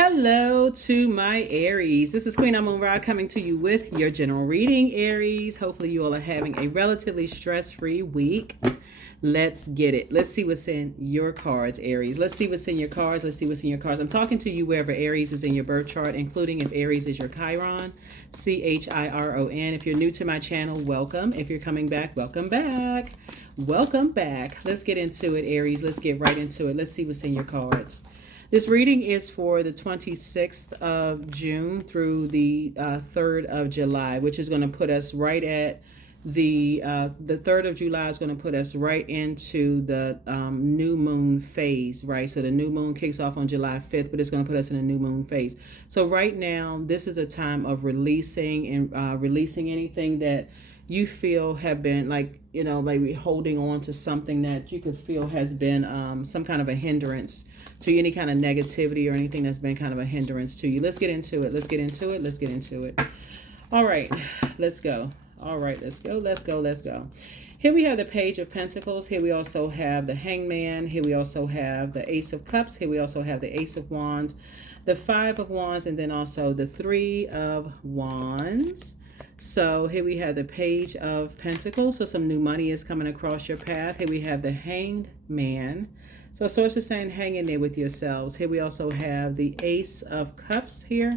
Hello to my Aries. This is Queen Amun Ra coming to you with your general reading, Aries. Hopefully you all are having a relatively stress-free week. Let's get it. Let's see what's in your cards, Aries. Let's see what's in your cards. Let's see what's in your cards. I'm talking to you wherever Aries is in your birth chart, including if Aries is your Chiron, Chiron. If you're new to my channel, welcome. If you're coming back, welcome back. Welcome back. Let's get into it, Aries. Let's get right into it. Let's see what's in your cards. This reading is for the 26th of June through the 3rd of July, which is going to put us right at the 3rd of July is going to put us right into the new moon phase, right? So the new moon kicks off on July 5th, but it's going to put us in a new moon phase. So right now, this is a time of releasing and releasing anything that you feel have been like holding on to something that you could feel has been some kind of a hindrance to any kind of negativity or anything that's been kind of a hindrance to you. Let's get into it. Let's get into it. Let's get into it. All right, let's go. All right, let's go. Let's go. Let's go. Here we have the Page of Pentacles. Here we also have the Hangman. Here we also have the Ace of Cups. Here we also have the Ace of Wands, the Five of Wands, and then also the Three of Wands. So here we have the Page of Pentacles. So some new money is coming across your path. Here we have the Hanged Man. So Source is saying hang in there with yourselves. Here we also have the Ace of Cups here.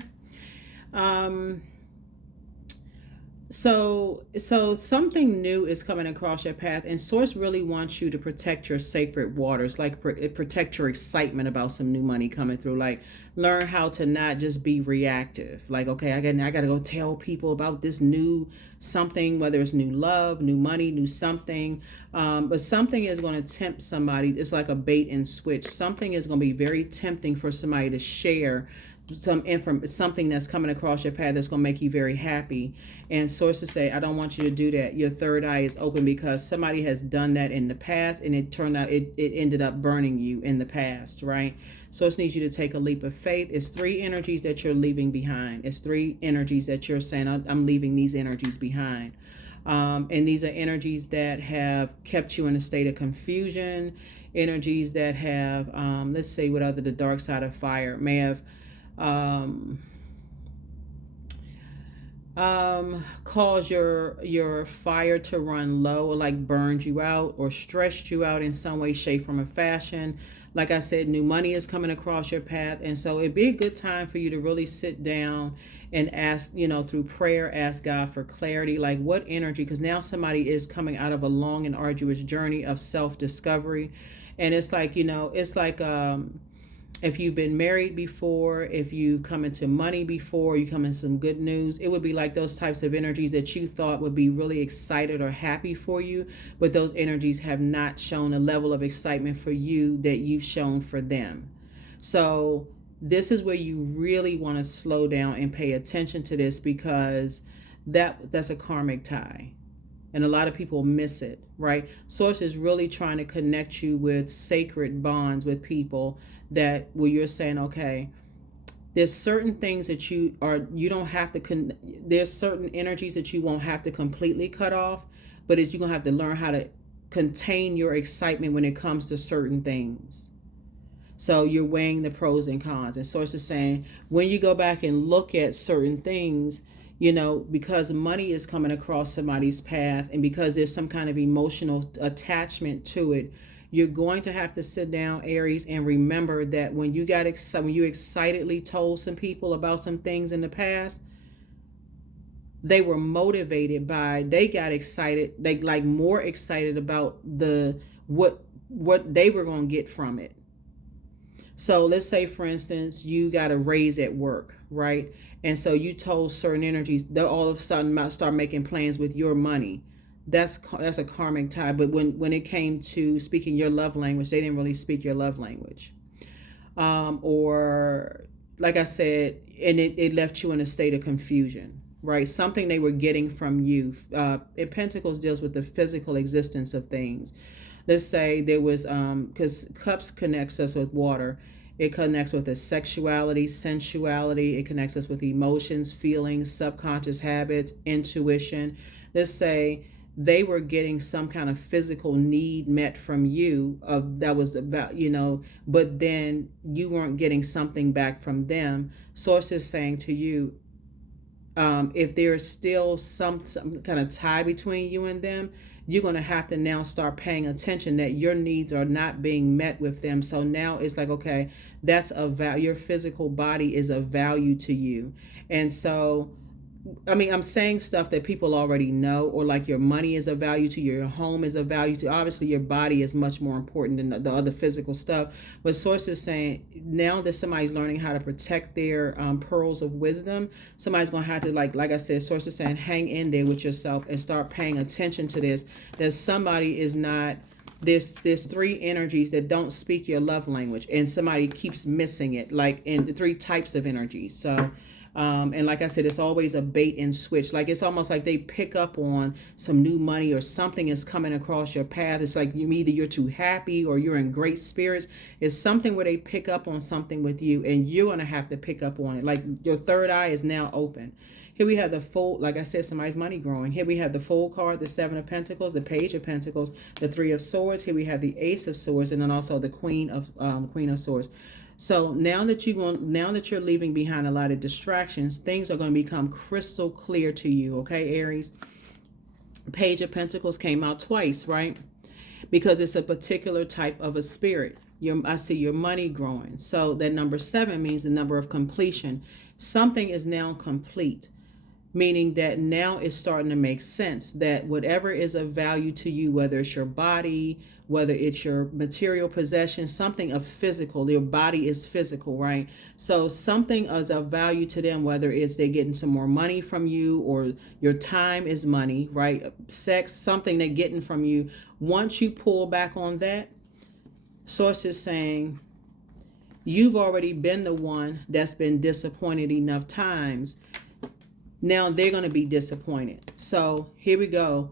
So something new is coming across your path, and Source really wants you to protect your sacred waters, like protect your excitement about some new money coming through. Like learn how to not just be reactive. Like, okay, I got to go tell people about this new something, whether it's new love, new money, new something. But something is going to tempt somebody. It's like a bait and switch. Something is going to be very tempting for somebody to share something that's coming across your path that's going to make you very happy. And sources say, I don't want you to do that. Your third eye is open because somebody has done that in the past, and it turned out it ended up burning you in the past, right? Source needs you to take a leap of faith. It's three energies that you're leaving behind. It's three energies that you're saying, I'm leaving these energies behind. And these are energies that have kept you in a state of confusion, energies that have, let's say what other, the dark side of fire may have cause your fire to run low, or like burned you out or stressed you out in some way, shape, form, or fashion. Like I said, new money is coming across your path, and so it'd be a good time for you to really sit down and ask, through prayer, ask God for clarity, like what energy, because now somebody is coming out of a long and arduous journey of self-discovery. And it's like, if you've been married before, if you come into money before, you come into some good news, it would be like those types of energies that you thought would be really excited or happy for you, but those energies have not shown a level of excitement for you that you've shown for them. So this is where you really want to slow down and pay attention to this, because that's a karmic tie. And a lot of people miss it, right? Source is really trying to connect you with sacred bonds with people that where you're saying, okay, there's certain things that you don't have to, there's certain energies that you won't have to completely cut off, but you're going to have to learn how to contain your excitement when it comes to certain things. So you're weighing the pros and cons. And Source is saying, when you go back and look at certain things, because money is coming across somebody's path, and because there's some kind of emotional attachment to it, you're going to have to sit down, Aries, and remember that when you excitedly told some people about some things in the past, they were motivated by, they got excited, they like more excited about what they were going to get from it. So let's say, for instance, you got a raise at work, right? And so you told certain energies, they'll all of a sudden start making plans with your money. That's a karmic tie. But when it came to speaking your love language, they didn't really speak your love language. Or like I said, and it left you in a state of confusion, right? Something they were getting from you. And Pentacles deals with the physical existence of things. Let's say there was, because cups connects us with water. It connects with us sexuality, sensuality. It connects us with emotions, feelings, subconscious habits, intuition. Let's say they were getting some kind of physical need met from you of that was about, but then you weren't getting something back from them. Source is saying to you, if there's still some kind of tie between you and them, you're going to have to now start paying attention that your needs are not being met with them. So now it's like, okay, that's a value. Your physical body is of value to you. And so, I mean, I'm saying stuff that people already know, or like your money is a value to you, your home is a value to. Obviously, your body is much more important than the other physical stuff. But Source is saying now that somebody's learning how to protect their pearls of wisdom, somebody's going to have to, like I said, Source is saying, hang in there with yourself and start paying attention to this. That somebody is not. There's three energies that don't speak your love language, and somebody keeps missing it, like in the three types of energies. So. And like I said, it's always a bait and switch. Like it's almost like they pick up on some new money or something is coming across your path. It's like you're too happy or you're in great spirits. It's something where they pick up on something with you and you're going to have to pick up on it. Like your third eye is now open. Here we have the Fool, like I said, somebody's money growing. Here we have the Fool card, the Seven of Pentacles, the Page of Pentacles, the Three of Swords. Here we have the Ace of Swords, and then also the Queen of Swords. So now that you're leaving behind a lot of distractions, things are going to become crystal clear to you, okay, Aries? Page of Pentacles came out twice, right? Because it's a particular type of a spirit. I see your money growing. So that number 7 means the number of completion. Something is now complete, meaning that now it's starting to make sense that whatever is of value to you, whether it's your body, whether it's your material possession, something of physical, your body is physical, right? So something is of value to them, whether it's they're getting some more money from you or your time is money, right? Sex, something they're getting from you. Once you pull back on that, Source is saying, you've already been the one that's been disappointed enough times. Now they're going to be disappointed. So here we go.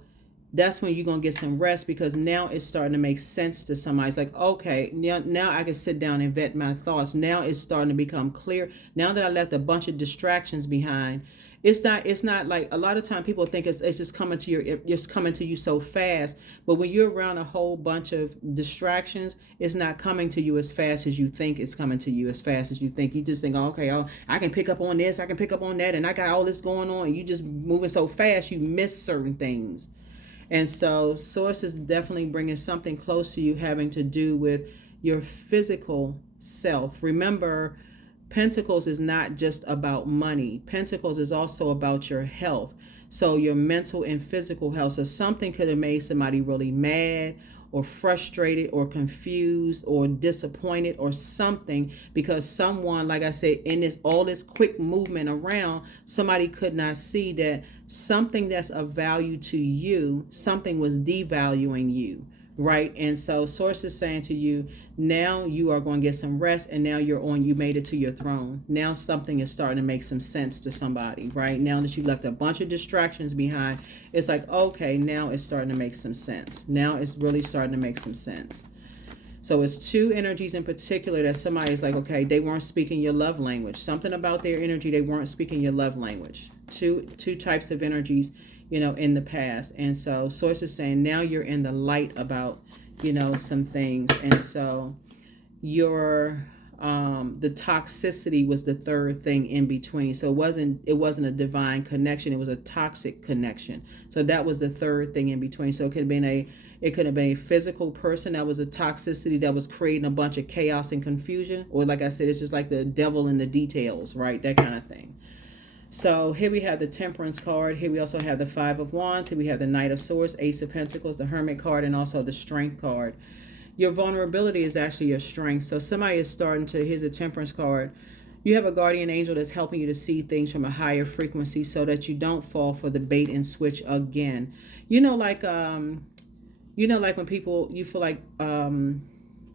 That's when you're going to get some rest, because now it's starting to make sense to somebody. It's like, okay, now I can sit down and vet my thoughts. Now it's starting to become clear. Now that I left a bunch of distractions behind, it's not like a lot of time people think it's just coming to you so fast. But when you're around a whole bunch of distractions, it's not coming to you as fast as you think it's coming to you as fast as you think. You just think, oh, okay, I can pick up on this, I can pick up on that, and I got all this going on. And you just moving so fast, you miss certain things. And so Source is definitely bringing something close to you having to do with your physical self. Remember, Pentacles is not just about money. Pentacles is also about your health. So your mental and physical health. So something could have made somebody really mad or frustrated or confused or disappointed or something, because someone, like I said, in all this quick movement around, somebody could not see that something that's of value to you, something was devaluing you, right? And so Source is saying to you, now you are going to get some rest, and now you made it to your throne. Now something is starting to make some sense to somebody, right? Now that you left a bunch of distractions behind, it's like, okay, now it's starting to make some sense. Now it's really starting to make some sense. So it's two energies in particular that somebody is like, okay, they weren't speaking your love language. Something about their energy, they weren't speaking your love language. Two types of energies, in the past. And so Source is saying now you're in the light about, some things. And so your the toxicity was the third thing in between. So it wasn't a divine connection, it was a toxic connection. So that was the third thing in between. So it could have been a physical person that was a toxicity that was creating a bunch of chaos and confusion, or like I said, it's just like the devil in the details, right? That kind of thing. So here we have the Temperance card. Here we also have the Five of Wands. Here we have the Knight of Swords, Ace of Pentacles, the Hermit card, and also the Strength card. Your vulnerability is actually your strength. So somebody is starting to, here's a Temperance card. You have a guardian angel that's helping you to see things from a higher frequency so that you don't fall for the bait and switch again. Like when people, you feel like,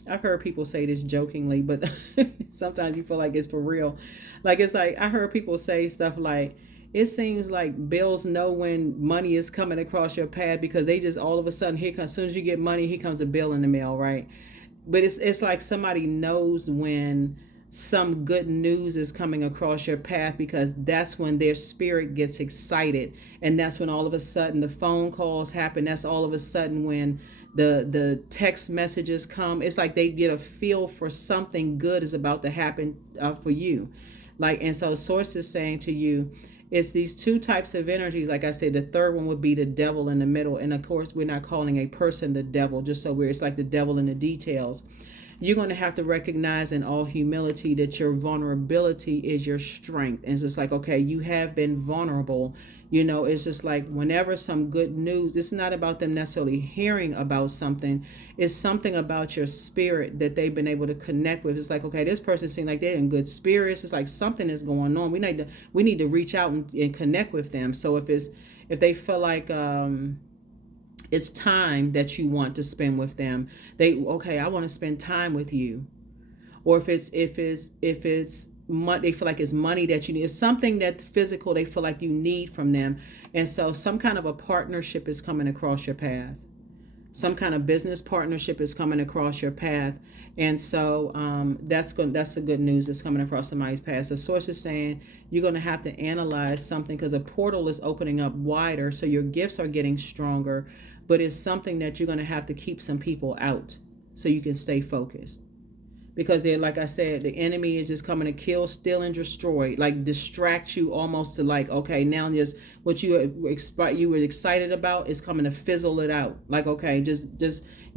I've heard people say this jokingly, but sometimes you feel like it's for real. Like, it's like, I heard people say stuff like, it seems like bills know when money is coming across your path, because they just all of a sudden, as soon as you get money, here comes a bill in the mail, right? But it's like somebody knows when some good news is coming across your path, because that's when their spirit gets excited, and that's when all of a sudden the phone calls happen. That's all of a sudden when the text messages come. It's like they get a feel for something good is about to happen for you. Like, and so source is saying to you, it's these two types of energies. Like I said, the third one would be the devil in the middle. And of course, we're not calling a person the devil, just so it's like the devil in the details. You're going to have to recognize in all humility that your vulnerability is your strength. And it's just like, okay, you have been vulnerable. It's just like whenever some good news, it's not about them necessarily hearing about something. It's something about your spirit that they've been able to connect with. It's like, okay, this person seems like they're in good spirits. It's like something is going on. We need to reach out and connect with them. So if they feel like, it's time that you want to spend with them, I want to spend time with you. Or if it's money, they feel like it's money that you need. It's something that physical they feel like you need from them. And so some kind of a partnership is coming across your path. Some kind of business partnership is coming across your path. And so that's the good news that's coming across somebody's path. The source is saying you're going to have to analyze something, because a portal is opening up wider. So your gifts are getting stronger, but it's something that you're going to have to keep some people out so you can stay focused. Because they're, like I said, the enemy is just coming to kill, steal, and destroy, like distract you almost to like, okay, now just what you were excited about is coming to fizzle it out. Like, okay, just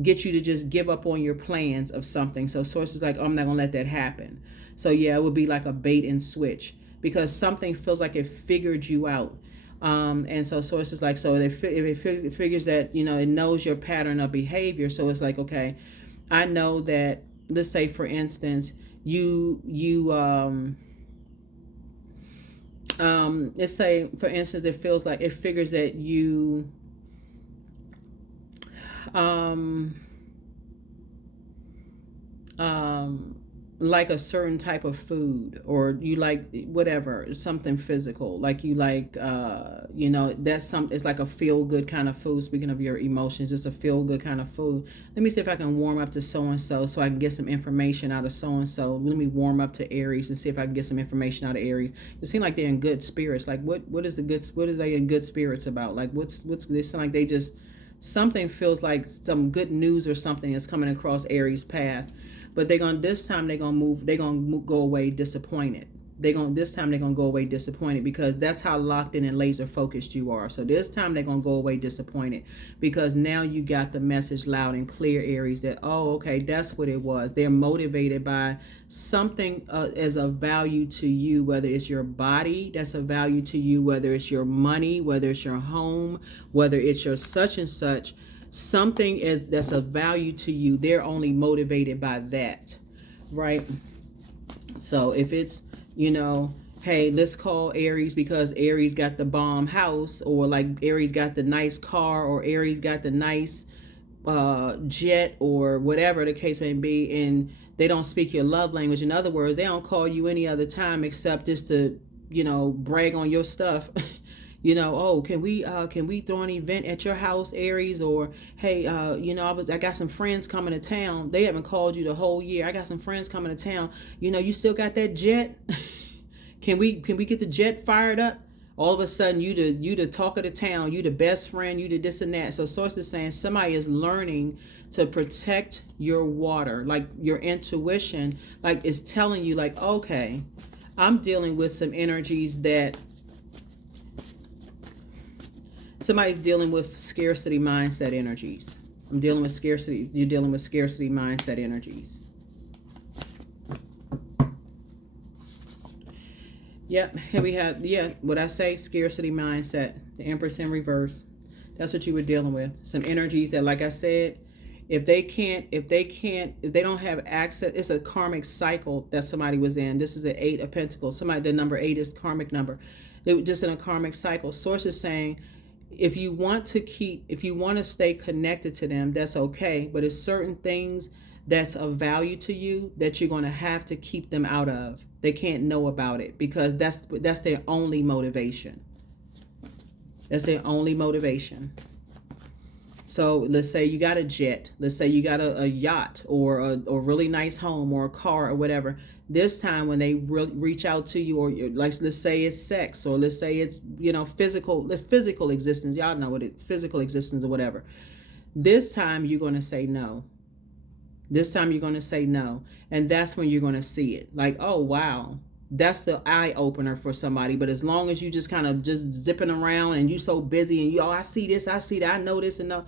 get you to just give up on your plans of something. So source is like, oh, I'm not going to let that happen. So yeah, it would be like a bait and switch, because something feels like it figured you out. And so source is like, so if it figures that, it knows your pattern of behavior. So it's like, okay, I know that, let's say for instance, let's say for instance, it figures that you, like a certain type of food, or you like whatever, something physical, like you like, it's like a feel good kind of food. Speaking of your emotions, it's a feel good kind of food. Let me see if I can warm up to so-and-so so I can get some information out of so-and-so. Let me warm up to Aries and see if I can get some information out of Aries. It seems like they're in good spirits. Like what is they in good spirits about? Like what's they sound like they just, something feels like some good news or something is coming across Aries' path. But this time they're gonna go away disappointed. This time they're gonna go away disappointed, because that's how locked in and laser focused you are. So this time they're gonna go away disappointed, because now you got the message loud and clear, Aries, that, oh, okay, that's what it was. They're motivated by something as of value to you, whether it's your body that's of value to you, whether it's your money, whether it's your home, whether it's your such and such. Something that's of value to you. They're only motivated by that, right? So if it's, hey, let's call Aries because Aries got the bomb house, or like Aries got the nice car, or Aries got the nice jet, or whatever the case may be, and they don't speak your love language. In other words, they don't call you any other time except just to, brag on your stuff. Oh, can we throw an event at your house, Aries? Or, hey, I got some friends coming to town. They haven't called you the whole year. I got some friends coming to town. You still got that jet? Can we get the jet fired up? All of a sudden, you the talk of the town. You the best friend. You the this and that. So source is saying somebody is learning to protect your water, like your intuition, like it's telling you, like, okay, I'm dealing with some energies that. Somebody's dealing with scarcity mindset energies. I'm dealing with scarcity. You're dealing with scarcity mindset energies. Yep. Here we have, what I say, scarcity mindset. The Empress in reverse. That's what you were dealing with. Some energies that, like I said, if they don't have access, it's a karmic cycle that somebody was in. This is the 8 of Pentacles. The number 8 is karmic number. They were just in a karmic cycle. Source is saying, if you want to stay connected to them, that's okay. But it's certain things that's of value to you that you're going to have to keep them out of. They can't know about it, because that's their only motivation. That's their only motivation. So let's say you got a jet. Let's say you got a yacht, or a really nice home, or a car, or whatever. This time when they reach out to you, or like, let's say it's sex, or let's say it's, physical existence. Y'all know what physical existence or whatever. This time you're going to say no. This time you're going to say no. And that's when you're going to see it. Like, oh, wow. That's the eye opener for somebody. But as long as you just kind of just zipping around and you so busy and I see this, I see that, I know this and no.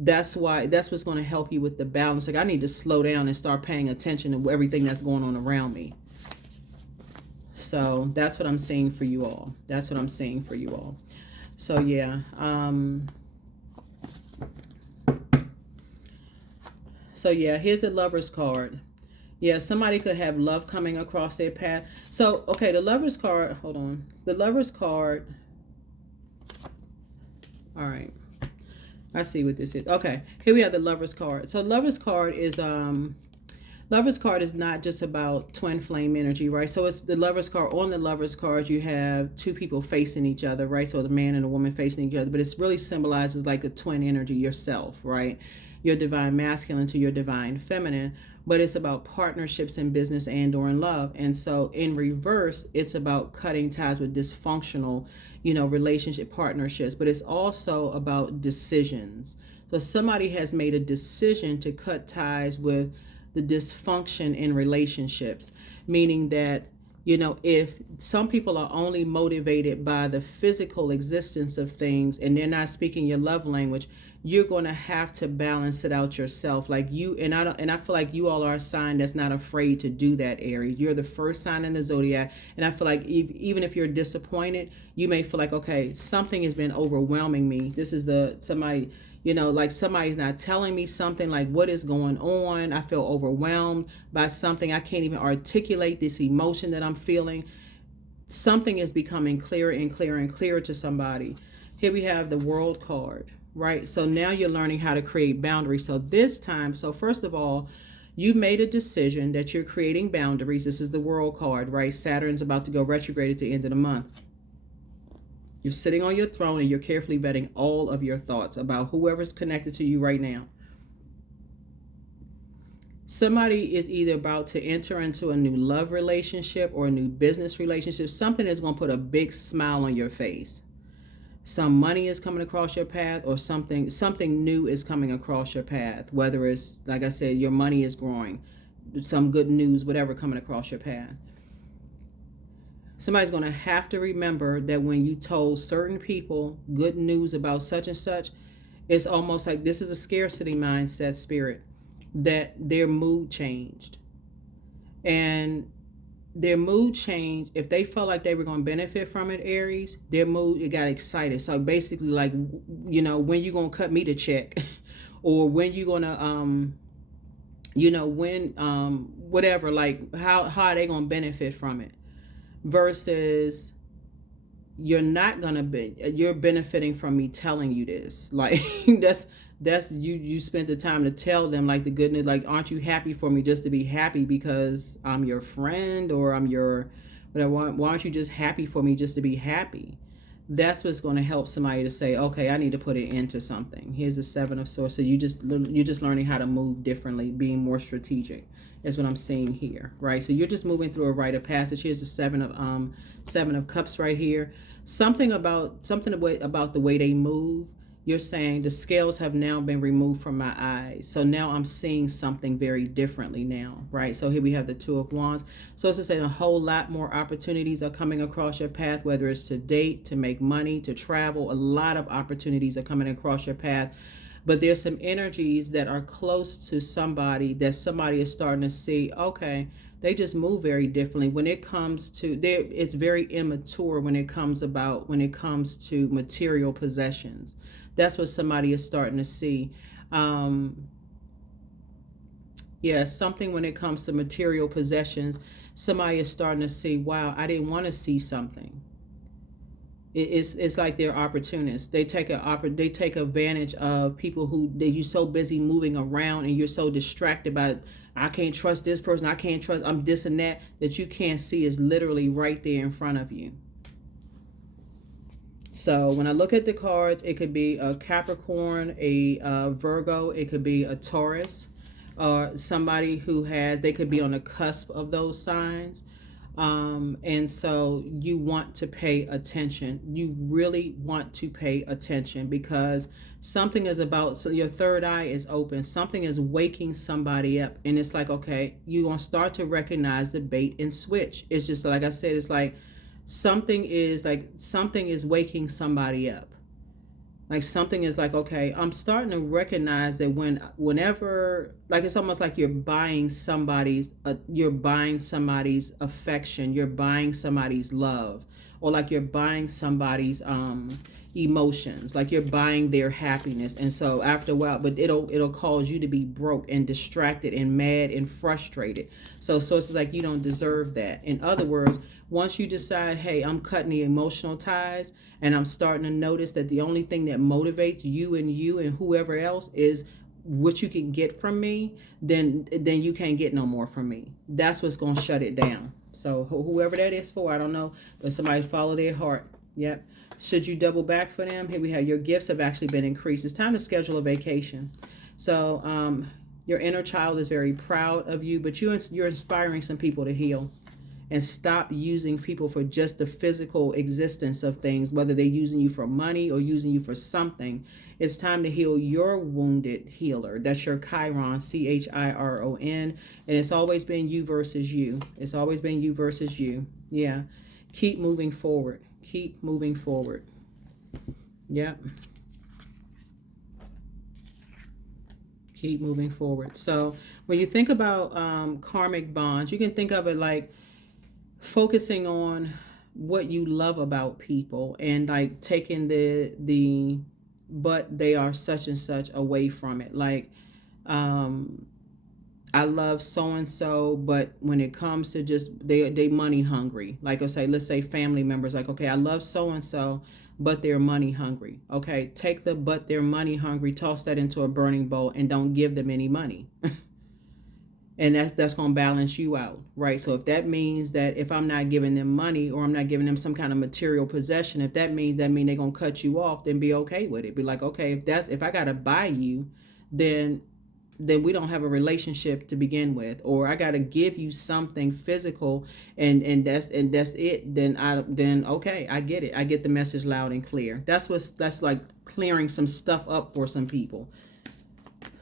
That's what's going to help you with the balance. Like, I need to slow down and start paying attention to everything that's going on around me. So that's what I'm seeing for you all. That's what I'm seeing for you all. So yeah. So yeah, here's the Lover's card. Yeah, somebody could have love coming across their path. So, okay, the Lover's card, hold on. The Lover's card. All right. I see what this is. Okay, here we have the Lover's card. So Lover's card is not just about twin flame energy, right? So it's the Lover's card. On the Lover's card, you have two people facing each other, right? So the man and the woman facing each other, but it's really symbolizes like a twin energy, yourself, right? Your divine masculine to your divine feminine, but it's about partnerships in business and or in love. And so in reverse, it's about cutting ties with dysfunctional, relationship partnerships, but it's also about decisions. So somebody has made a decision to cut ties with the dysfunction in relationships, meaning that, if some people are only motivated by the physical existence of things and they're not speaking your love language, you're going to have to balance it out yourself. Like I feel like you all are a sign that's not afraid to do that, Aries. You're the first sign in the zodiac. And I feel like even if you're disappointed, you may feel like, okay, something has been overwhelming me. This is somebody, like somebody's not telling me something, like what is going on. I feel overwhelmed by something. I can't even articulate this emotion that I'm feeling. Something is becoming clearer and clearer and clearer to somebody. Here we have the World card, right? So now you're learning how to create boundaries. So this time, first of all, you made a decision that you're creating boundaries. This is the World card, right? Saturn's about to go retrograde at the end of the month. You're sitting on your throne and you're carefully vetting all of your thoughts about whoever's connected to you right now. Somebody is either about to enter into a new love relationship or a new business relationship. Something that's going to put a big smile on your face. Some money is coming across your path, or something new is coming across your path. Whether it's, like I said, your money is growing, some good news, whatever coming across your path. Somebody's going to have to remember that when you told certain people good news about such and such, it's almost like this is a scarcity mindset spirit, that their mood changed. And their mood changed. If they felt like they were going to benefit from it, Aries, their mood, it got excited. So basically, like, when you going to cut me the check or when you going to, whatever, like how are they going to benefit from it? Versus you're benefiting from me telling you this. Like that's you spent the time to tell them, like, the good news. Like, aren't you happy for me just to be happy because I'm your friend or I'm your whatever? Why aren't you just happy for me just to be happy? That's what's going to help somebody to say, okay, I need to put it into something. Here's the Seven of Swords. So you're just learning how to move differently, being more strategic is what I'm seeing here, right? So you're just moving through a rite of passage. Here's the Seven of Cups right here. Something about the way they move. You're saying the scales have now been removed from my eyes. So now I'm seeing something very differently now, right? So here we have the Two of Wands. So it's to say a whole lot more opportunities are coming across your path, whether it's to date, to make money, to travel. A lot of opportunities are coming across your path. But there's some energies that are close to somebody that somebody is starting to see, okay, they just move very differently. When it comes to it's very immature when it comes to material possessions. That's what somebody is starting to see. Something when it comes to material possessions, somebody is starting to see, wow, I didn't want to see something. It's like they're opportunists. They take advantage of people you're so busy moving around and you're so distracted by, I can't trust this person, I can't trust, I'm this and that you can't see is literally right there in front of you. So when I look at the cards, it could be a Capricorn, a Virgo, it could be a Taurus, or somebody who has, they could be on the cusp of those signs. And so you want to pay attention. You really want to pay attention because something is about, so your third eye is open. Something is waking somebody up. And it's like, okay, you're going to start to recognize the bait and switch. It's just like I said, it's like something is waking somebody up. Like something is like, okay, I'm starting to recognize that whenever, like it's almost like you're buying somebody's affection, you're buying somebody's love, or like you're buying somebody's emotions, like you're buying their happiness. And so after a while, but it'll cause you to be broke and distracted and mad and frustrated. So it's like you don't deserve that. In other words, once you decide, hey, I'm cutting the emotional ties, and I'm starting to notice that the only thing that motivates you and whoever else is what you can get from me, then you can't get no more from me. That's what's going to shut it down. So whoever that is for, I don't know, but somebody follow their heart. Yep. Should you double back for them? Here we have your gifts have actually been increased. It's time to schedule a vacation. So your inner child is very proud of you, but you're inspiring some people to heal. And stop using people for just the physical existence of things, whether they're using you for money or using you for something. It's time to heal your wounded healer. That's your Chiron, Chiron. And it's always been you versus you. It's always been you versus you. Yeah. Keep moving forward. Keep moving forward. Yep. Keep moving forward. So when you think about karmic bonds, you can think of it like focusing on what you love about people and like taking the but they are such and such away from it. Like I love so and so, but when it comes to just they money hungry. Like let's say family members, like, okay, I love so and so, but they're money hungry. Okay, take the but they're money hungry, toss that into a burning bowl, and don't give them any money. And that's going to balance you out, right? So if that means that if I'm not giving them money or I'm not giving them some kind of material possession, if that means they're going to cut you off, then be okay with it. Be like, okay, if I got to buy you, then we don't have a relationship to begin with, or I got to give you something physical and that's it. Then okay, I get it. I get the message loud and clear. That's like clearing some stuff up for some people.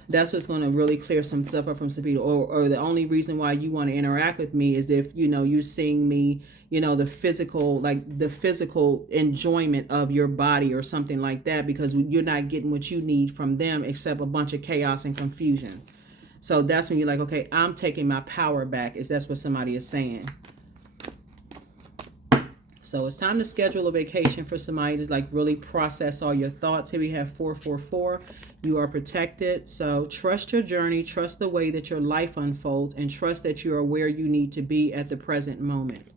That's what's going to really clear some stuff up from some people. Or the only reason why you want to interact with me is if, you're seeing me, the physical enjoyment of your body or something like that, because you're not getting what you need from them except a bunch of chaos and confusion. So that's when you're like, okay, I'm taking my power back. That's what somebody is saying. So it's time to schedule a vacation for somebody to like really process all your thoughts. Here we have 444. You are protected. So trust your journey, trust the way that your life unfolds, and trust that you are where you need to be at the present moment.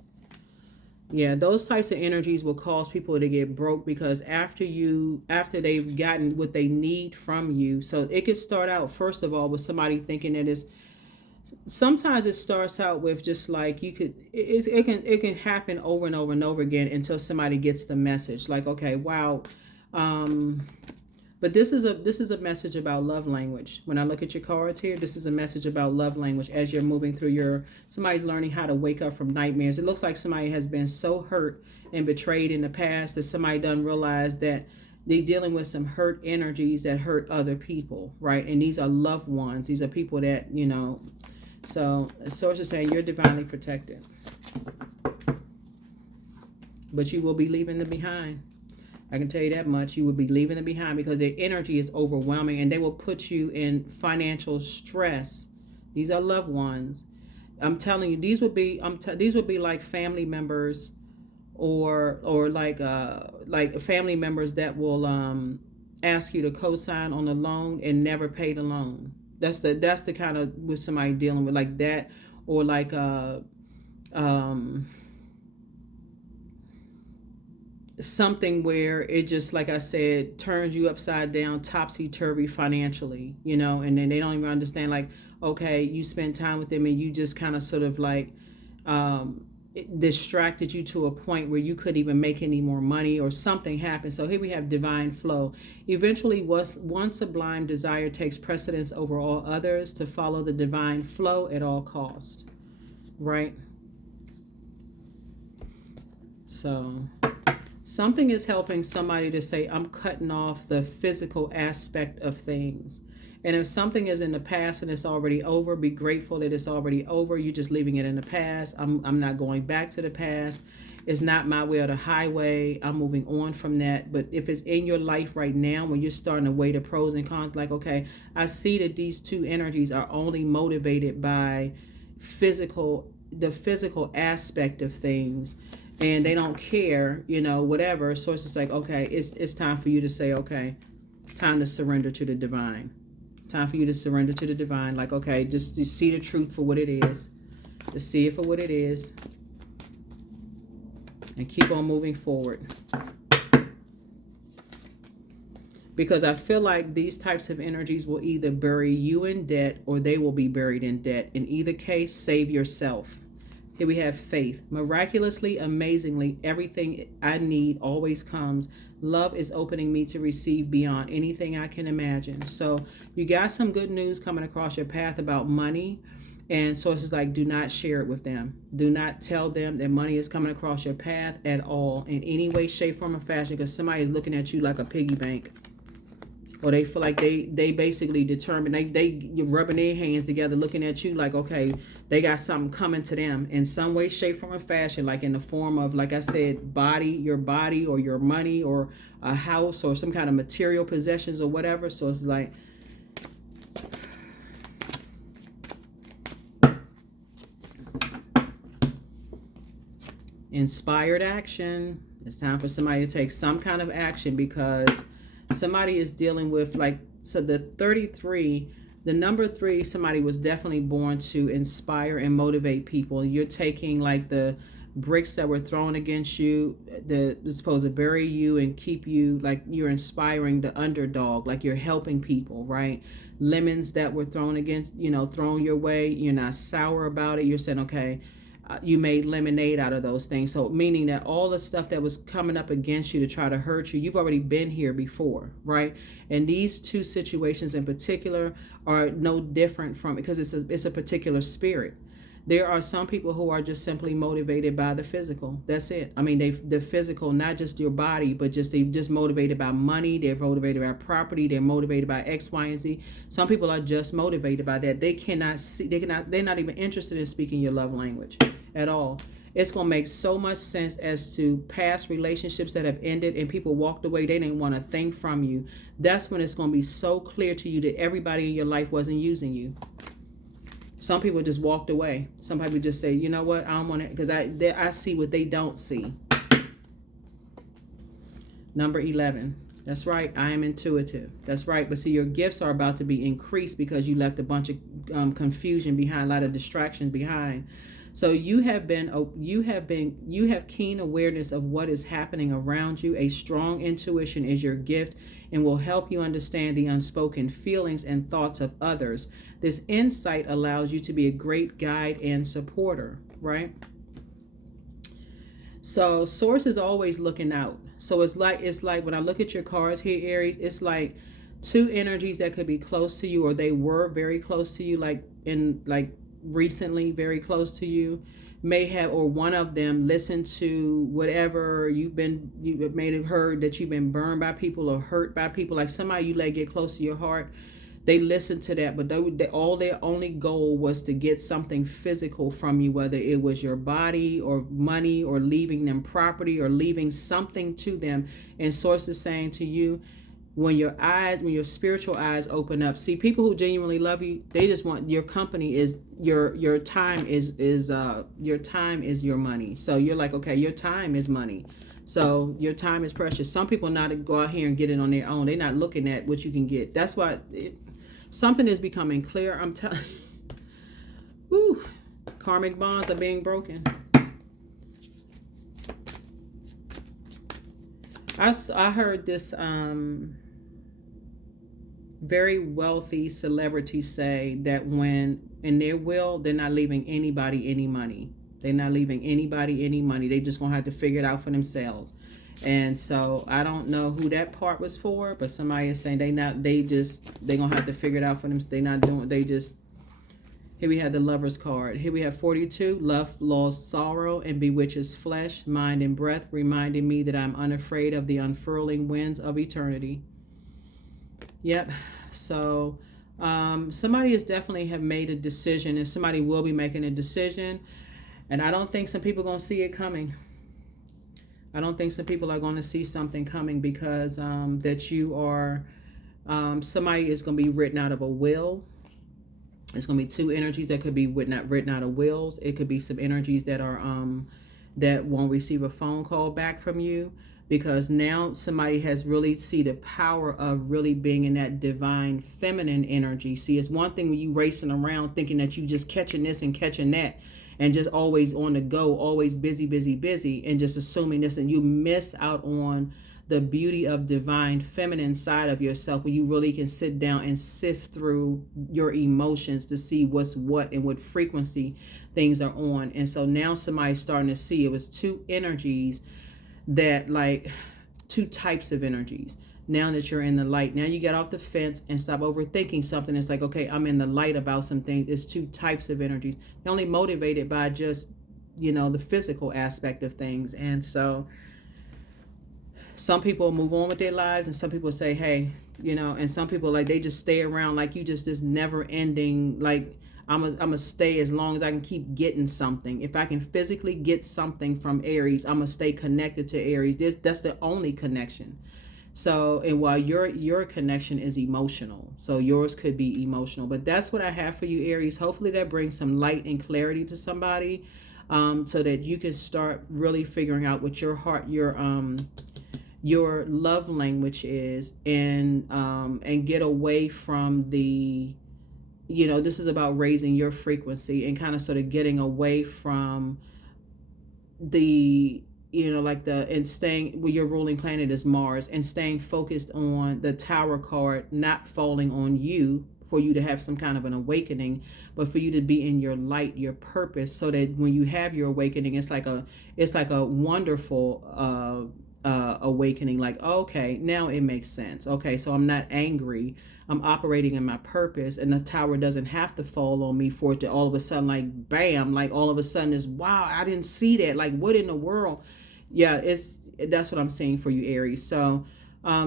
Yeah, those types of energies will cause people to get broke because after they've gotten what they need from you. So it could start out, first of all, with somebody thinking that it's, sometimes it starts out with just like it can happen over and over and over again until somebody gets the message. Like, okay, wow. But this is a message about love language. When I look at your cards here, this is a message about love language as you're moving through somebody's learning how to wake up from nightmares. It looks like somebody has been so hurt and betrayed in the past that somebody doesn't realize that they're dealing with some hurt energies that hurt other people, right? And these are loved ones. These are people that, so the source is saying you're divinely protected. But you will be leaving them behind. I can tell you that much. You will be leaving them behind because their energy is overwhelming and they will put you in financial stress. These are loved ones. I'm telling you, these would be like family members or like family members that will ask you to co-sign on a loan and never pay the loan. That's the kind of with somebody dealing with like that, or like something where it just, like I said, turns you upside down, topsy-turvy financially, and then they don't even understand, like, okay, you spend time with them and you just kind of sort of like it distracted you to a point where you couldn't even make any more money or something happened. So here we have divine flow. Eventually, one sublime desire takes precedence over all others to follow the divine flow at all cost, right? So something is helping somebody to say, I'm cutting off the physical aspect of things. And if something is in the past and it's already over, be grateful that it's already over. You're just leaving it in the past. I'm not going back to the past. It's not my way or the highway. I'm moving on from that. But if it's in your life right now, when you're starting to weigh the pros and cons, like, okay, I see that these two energies are only motivated by the physical aspect of things, and they don't care, whatever. So it's just like, okay, it's time for you to say, okay, time to surrender to the divine. Time for you to surrender to the divine. Like, okay, just to see the truth for what it is. To see it for what it is. And keep on moving forward. Because I feel like these types of energies will either bury you in debt or they will be buried in debt. In either case, save yourself. Here we have faith. Miraculously, amazingly, everything I need always comes. Love is opening me to receive beyond anything I can imagine. So you got some good news coming across your path about money. And sources like, do not share it with them. Do not tell them that money is coming across your path at all in any way, shape, form, or fashion, because somebody is looking at you like a piggy bank. Or they feel like they basically determine, you're rubbing their hands together looking at you like, okay, they got something coming to them in some way, shape, form, or fashion, like in the form of, like I said, your body or your money or a house or some kind of material possessions or whatever. So it's like, inspired action. It's time for somebody to take some kind of action, because somebody is dealing with, like, so the 33, the number 3, somebody was definitely born to inspire and motivate people. You're taking like the bricks that were thrown against you, that's supposed to bury you and keep you, like you're inspiring the underdog, like you're helping people, right? Lemons that were thrown against, thrown your way, you're not sour about it. You're saying, okay, you made lemonade out of those things. So meaning that all the stuff that was coming up against you to try to hurt you, you've already been here before, right? And these two situations in particular are no different from, because it's a particular spirit. There are some people who are just simply motivated by the physical. That's it. I mean, the physical, not just your body, but they just motivated by money. They're motivated by property. They're motivated by X, Y, and Z. Some people are just motivated by that. They're not even interested in speaking your love language at all. It's going to make so much sense as to past relationships that have ended and people walked away. They didn't want a thing from you. That's when it's going to be so clear to you that everybody in your life wasn't using you. Some people just walked away. Some people just say, you know what, I don't want to, because I see what they don't see. Number 11. That's right. I am intuitive. That's right. But see, your gifts are about to be increased because you left a bunch of confusion behind, a lot of distractions behind. So you have keen awareness of what is happening around you. A strong intuition is your gift and will help you understand the unspoken feelings and thoughts of others. This insight allows you to be a great guide and supporter, right? So source is always looking out. So it's like when I look at your cards here, Aries, it's like two energies that could be close to you, or they were very close to you, like recently very close to you, may have, or one of them listened to whatever you may have heard, that you've been burned by people or hurt by people, like somebody you let get close to your heart. They listened to that, but their only goal was to get something physical from you, whether it was your body or money or leaving them property or leaving something to them. And source is saying to you, when your spiritual eyes open up, see, people who genuinely love you, they just want your company. Is your time is your time is your money. So you're like, okay, your time is money. So your time is precious. Some people not go out here and get it on their own. They're not looking at what you can get. That's why something is becoming clear. I'm telling you, karmic bonds are being broken. I heard this very wealthy celebrity say that when in their will, they're not leaving anybody any money. They're not leaving anybody any money. They just gonna have to figure it out for themselves. And so I don't know who that part was for, but somebody is saying they gonna have to figure it out for them. They not doing, here we have the Lover's card. Here we have 42. Love lost sorrow and bewitches flesh, mind, and breath, reminding me that I'm unafraid of the unfurling winds of eternity. Yep. So somebody has definitely have made a decision, and somebody will be making a decision. And I don't think some people are going to see it coming. I don't think some people are going to see something coming because that you are, somebody is going to be written out of a will. It's going to be two energies that could be written out of wills. It could be some energies that are that won't receive a phone call back from you, because now somebody has really see the power of really being in that divine feminine energy. See, it's one thing when you racing around thinking that you just catching this and catching that and just always on the go, always busy, busy, busy, and just assuming this, and you miss out on the beauty of divine feminine side of yourself, where you really can sit down and sift through your emotions to see what's what and what frequency things are on. And so now somebody's starting to see it was two energies that, like, two types of energies. Now that you're in the light, now you get off the fence and stop overthinking something. It's like, okay, I'm in the light about some things. It's two types of energies. They're only motivated by just, the physical aspect of things. And so some people move on with their lives, and some people say, hey, and some people, like, they just stay around like you just this never ending, like, I'm a stay as long as I can keep getting something. If I can physically get something from Aries, I'm gonna stay connected to Aries. That's the only connection. So, and while your connection is emotional, so yours could be emotional. But that's what I have for you, Aries. Hopefully that brings some light and clarity to somebody, so that you can start really figuring out what your heart, your love language is, and get away from the, this is about raising your frequency and kind of sort of getting away from the, and staying, well, your ruling planet is Mars, and staying focused on the Tower card not falling on you for you to have some kind of an awakening, but for you to be in your light, your purpose, so that when you have your awakening, it's like a wonderful awakening. Like, okay, now it makes sense. Okay, so I'm not angry. I'm operating in my purpose, and the tower doesn't have to fall on me for it to all of a sudden, like, bam, like all of a sudden is, wow, I didn't see that. Like, what in the world? Yeah, that's what I'm seeing for you, Aries. So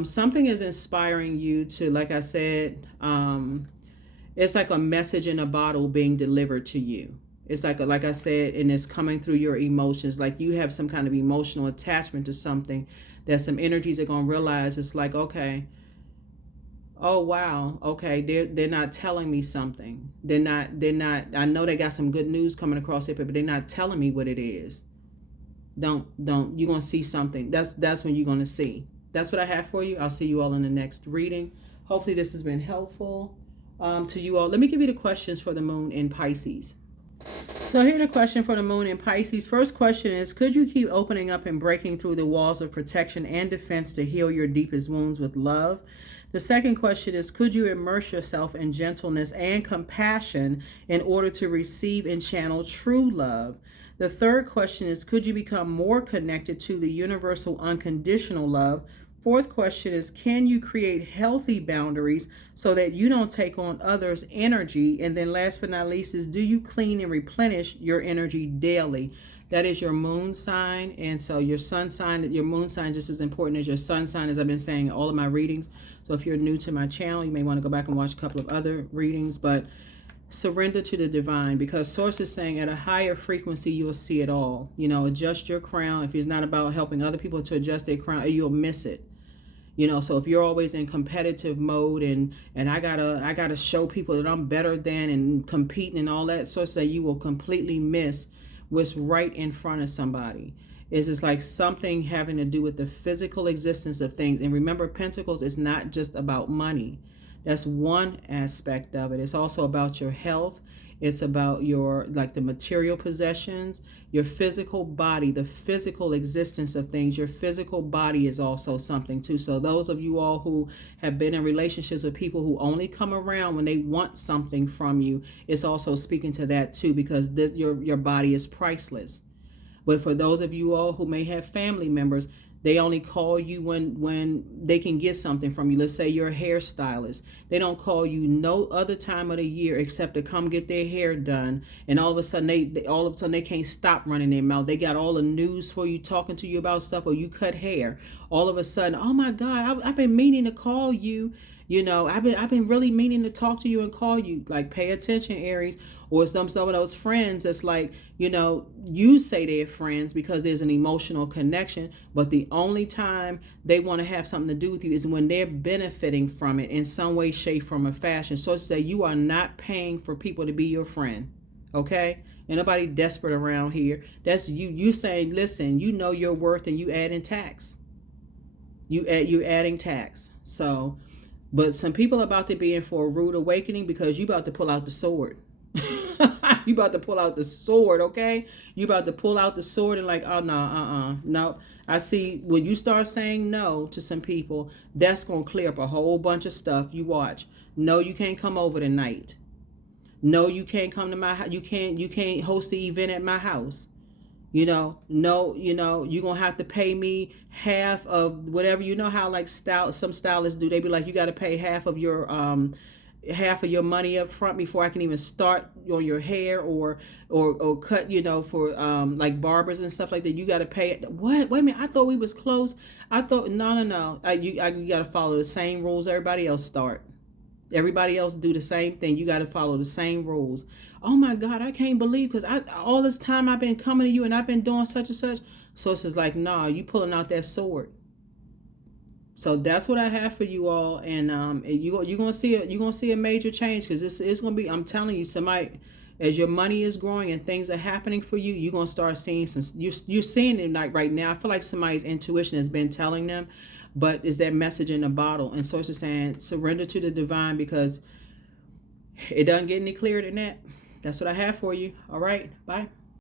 something is inspiring you to, like I said, it's like a message in a bottle being delivered to you. It's like I said, and it's coming through your emotions. Like you have some kind of emotional attachment to something that some energies are going to realize. It's like, okay, oh, wow. Okay. They're not telling me something. They're not, I know they got some good news coming across it, but they're not telling me what it is. You're going to see something. That's when you're going to see. That's what I have for you. I'll see you all in the next reading. Hopefully this has been helpful to you all. Let me give you the questions for the moon in Pisces. So here's a question for the moon in Pisces. First question is, could you keep opening up and breaking through the walls of protection and defense to heal your deepest wounds with love? The second question is, could you immerse yourself in gentleness and compassion in order to receive and channel true love? The third question is, could you become more connected to the universal unconditional love? Fourth question is, can you create healthy boundaries so that you don't take on others' energy? And then last but not least is, do you clean and replenish your energy daily? That is your moon sign. And so your sun sign, your moon sign just as important as your sun sign, as I've been saying in all of my readings. So if you're new to my channel, you may want to go back and watch a couple of other readings, but surrender to the divine, because source is saying at a higher frequency, you will see it all. Adjust your crown. If it's not about helping other people to adjust their crown, you'll miss it. So if you're always in competitive mode and I gotta show people that I'm better than, and competing and all that, so say you will completely miss what's right in front of somebody. It's just like something having to do with the physical existence of things. And remember, Pentacles is not just about money. That's one aspect of it. It's also about your health. It's about your, like, the material possessions, your physical body, the physical existence of things. Your physical body is also something too. So those of you all who have been in relationships with people who only come around when they want something from you, it's also speaking to that too, because your body is priceless. But for those of you all who may have family members, they only call you when they can get something from you. Let's say you're a hairstylist. They don't call you no other time of the year except to come get their hair done. And all of a sudden they can't stop running their mouth. They got all the news for you, talking to you about stuff, or you cut hair. All of a sudden, oh my God, I've been meaning to call you. You know, I've been really meaning to talk to you and call you. Like, pay attention, Aries. Or some of those friends that's like, you know, you say they're friends because there's an emotional connection, but the only time they want to have something to do with you is when they're benefiting from it in some way, shape, form, or fashion. So to say, you are not paying for people to be your friend. Okay? Ain't nobody desperate around here. That's you saying, listen, you know your worth, and you adding tax. You're adding tax. So, but some people are about to be in for a rude awakening because you about to pull out the sword. You about to pull out the sword, okay? You about to pull out the sword and like, oh no, no. I see when you start saying no to some people, that's gonna clear up a whole bunch of stuff. You watch. No, you can't come over tonight. No, you can't come to my house. You can't host the event at my house. You know, no, you know, you're gonna have to pay me half of whatever. You know how like some stylists do. They be like, you got to pay half of your money up front before I can even start on your hair or cut, you know, for like barbers and stuff like that. You got to pay it. What? Wait a minute. I thought we was close. I thought, no. You got to follow the same rules everybody else start. Everybody else do the same thing. You got to follow the same rules. Oh my God, I can't believe, because all this time I've been coming to you and I've been doing such and such. So it's just like, nah, you pulling out that sword. So that's what I have for you all, and you're gonna see a major change, because this is gonna be. I'm telling you, somebody, as your money is growing and things are happening for you, you're gonna start seeing some. You're seeing it like right now. I feel like somebody's intuition has been telling them, but is that message in the bottle? And so it's just saying, surrender to the divine, because it doesn't get any clearer than that. That's what I have for you. All right, bye.